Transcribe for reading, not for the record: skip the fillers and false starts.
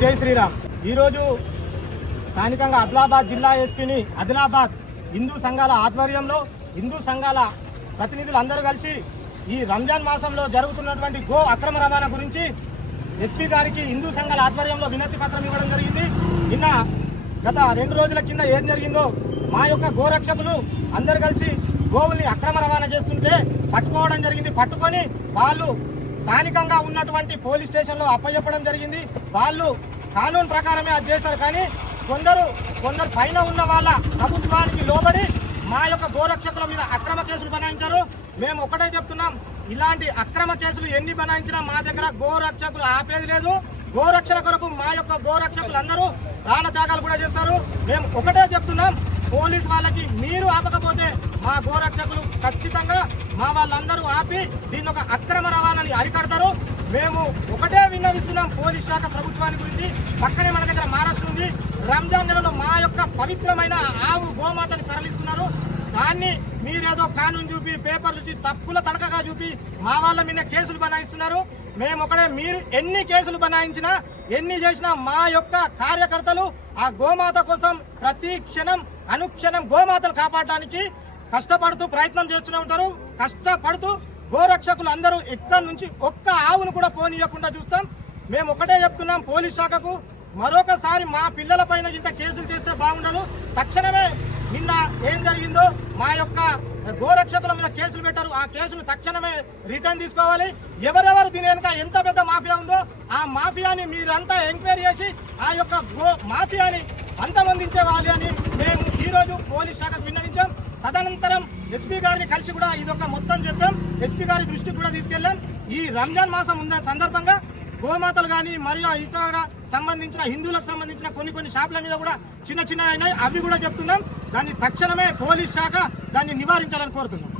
జై శ్రీరామ్. ఈరోజు స్థానికంగా ఆదిలాబాద్ జిల్లా ఎస్పీని ఆదిలాబాద్ హిందూ సంఘాల ఆధ్వర్యంలో హిందూ సంఘాల ప్రతినిధులు అందరూ కలిసి ఈ రంజాన్ మాసంలో జరుగుతున్నటువంటి గో అక్రమ రవాణా గురించి ఎస్పీ గారికి హిందూ సంఘాల ఆధ్వర్యంలో వినతి పత్రం ఇవ్వడం జరిగింది. నిన్న గత 2 రోజుల కింద ఏం జరిగిందో మా యొక్క గోరక్షకులు అందరు కలిసి గోవుల్ని అక్రమ రవాణా చేస్తుంటే పట్టుకోవడం జరిగింది. పట్టుకొని వాళ్ళు స్థానికంగా ఉన్నటువంటి పోలీస్ స్టేషన్లో అప్పచెప్పడం జరిగింది. వాళ్ళు కానూన్ ప్రకారమే అది చేశారు. కానీ కొందరు పైన ఉన్న వాళ్ళ ప్రభుత్వానికి లోబడి మా యొక్క గోరక్షకుల మీద అక్రమ కేసులు బనాయించారు. మేము ఒకటే చెప్తున్నాం, ఇలాంటి అక్రమ కేసులు ఎన్ని బనాయించినా మా దగ్గర గోరక్షకులు ఆపేది లేదు. గోరక్షణ కొరకు మా యొక్క గోరక్షకులు అందరూ ప్రాణత్యాగాలు కూడా చేస్తారు. మేము ఒకటే చెప్తున్నాం, పోలీస్ వాళ్ళకి మీరు ఆపకపోతే మా గోరక్షకులు ఖచ్చితంగా మా వాళ్ళందరూ ఆపి దీన్ని ఒక అక్రమ రవాణాని అరికడతారు. మేము ఒకటే విన్నవిస్తున్నాం పోలీస్ శాఖ ప్రభుత్వాన్ని గురించి. పక్కనే మన దగ్గర మహారాష్ట్ర ఉంది. రంజాన్ నెలలో మా యొక్క పవిత్రమైన ఆవు గోమాతని తరలిస్తున్నారు. దాన్ని మీరేదో కానూన్ చూపి పేపర్లు చూపి తప్పుల తడకగా చూపి మా వాళ్ళ మీద కేసులు బనాయిస్తున్నారు. మేము ఒకటే, మీరు ఎన్ని కేసులు బనాయించినా ఎన్ని చేసినా మా యొక్క కార్యకర్తలు ఆ గోమాత కోసం ప్రతి క్షణం అనుక్షణం గోమాతను కాపాడడానికి కష్టపడుతూ ప్రయత్నం చేస్తూనే ఉంటారు. కష్టపడుతూ గోరక్షకులు అందరూ ఇక్కడి నుంచి ఒక్క ఆవును కూడా పోనీయకుండా చూస్తాం. మేము ఒకటే చెప్తున్నాం పోలీస్ శాఖకు, మరొకసారి మా పిల్లల పైన ఇంత కేసులు చేస్తే బాగుండదు. తక్షణమే నిన్న ఏం జరిగిందో మా యొక్క గోరక్షకుల మీద కేసులు పెట్టారు. ఆ కేసును తక్షణమే రిటర్న్ తీసుకోవాలి. ఎవరెవరు దీని వెనుక ఎంత పెద్ద మాఫియా ఉందో ఆ మాఫియాని మీరంతా ఎంక్వైరీ చేసి ఆ యొక్క మాఫియాని అంతమొందించేవాలి అని మేము ఈరోజు పోలీస్ శాఖకు విన్నవించాం. తదనంతరం ఎస్పీ గారిని కలిసి కూడా ఇదొక మొత్తం చెప్పాం. ఎస్పీ గారి దృష్టికి కూడా తీసుకెళ్ళాం. ఈ రంజాన్ మాసం ఉన్న సందర్భంగా గోమాతలు కానీ మరియు ఇతర సంబంధించిన హిందువులకు సంబంధించిన కొన్ని షాపుల మీద కూడా చిన్న అయినాయి. అవి కూడా చెప్తున్నాం. దాన్ని తక్షణమే పోలీస్ శాఖ దాన్ని నివారించాలని కోరుతున్నాం.